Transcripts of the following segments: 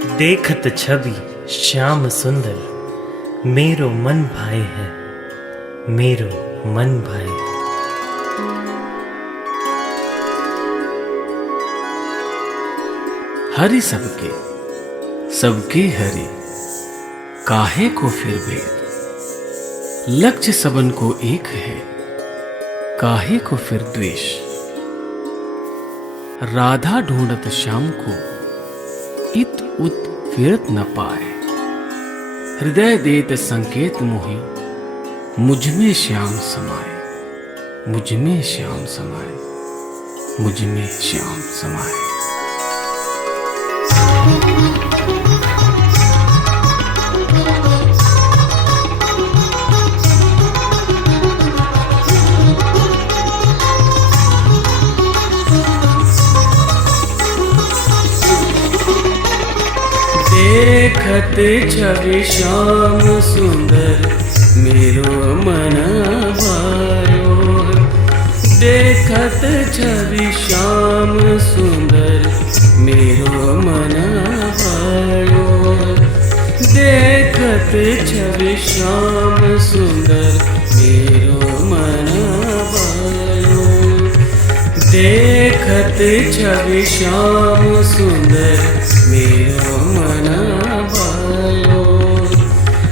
देखत छवि श्याम सुंदर, मेरो मन भाए है, मेरो मन भाए। हरि सबके सबके हरि, काहे को फिर भेद। लक्ष्य सबन को एक है, काहे को फिर द्वेष। राधा ढूंढत श्याम को, इत उत फिरत न पाए। हृदय देत संकेत मोहि, मुझ में श्याम समाए। मुझ में श्याम समाए, मुझ में श्याम समाए। देखत छवि श्याम सुंदर, मेरो मन भायो। देखत छवि श्याम सुंदर, मेरो मन भायो। देखत छवि श्याम सुंदर, मेरो मन भायो। देखत छवि श्याम सुंदर, मेरो मन भायो।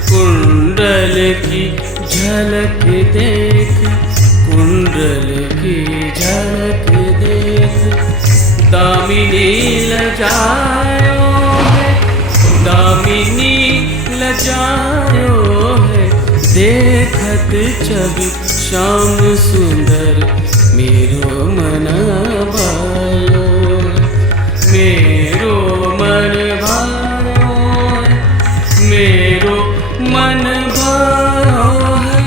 कुंडल की झलक देख, कुंडल की झलक देख, दामिनी लजायो है, दामिनी लजायो है। देखत छवि श्याम सुंदर, मेरो मन भायो। मेरो मन भायो, मेरो मन भायो है।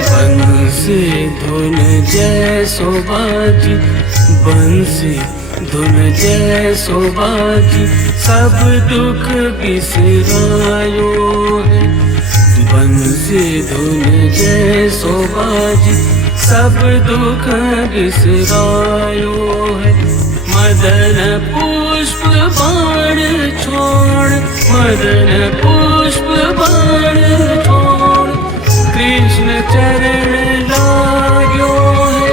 बंसी धुन जैसो बाजी, बंसी धुन जैसो बाजी, सब दुख बिसरायो है। बंसी धुन जैसो बाजी, सब दुख बिसरायो है। मदन पुष्प बाण छोड़, मदन पुष्प बाण छोड़, कृष्ण चरण लाग्यो है,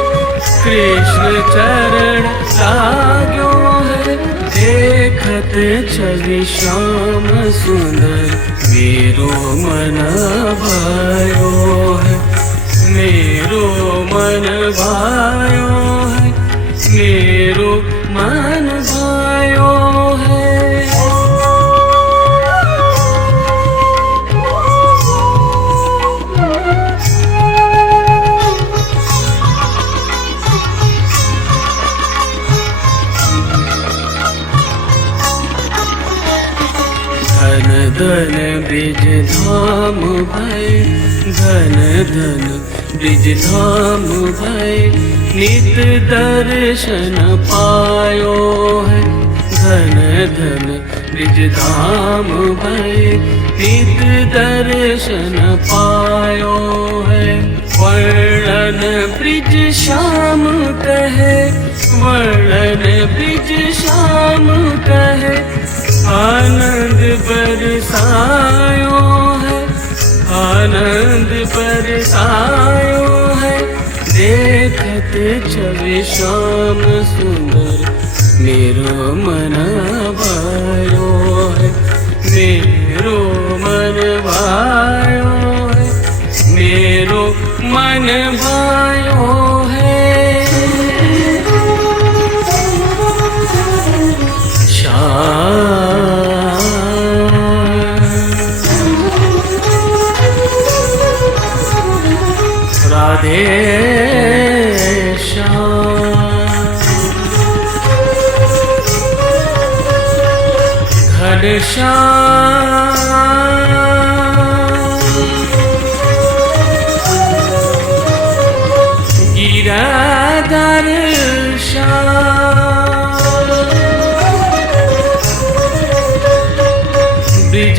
कृष्ण चरण लाग्यो है। देखत छवि श्याम सुंदर, मेरो मन भायो है। मेरो मन भायो है, मेरो मन भायो है। धन धन ब्रिज धाम भय, धन धन ब्रिज धाम भय, नित दर्शन पायो है। धन धन ब्रिज धाम भय, नित दर्शन पायो है। वर्णन ब्रिज श्याम कहे, वर्णन ब्रिज श्याम कहे, आनंद बरसायो है, आनंद बरसायो है। देखत छवि श्याम सुंदर, मेरो मन भायो है, मेरो मन भायो है, मेरो मन भायो है। Radhe Shyam, Ghanshyam, Girdhar Shyam. Bridge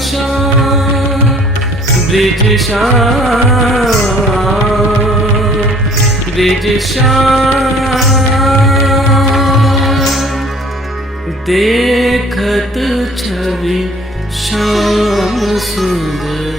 Shyam bridge Shyam bridge Shyam देखत छवि श्याम सुंदर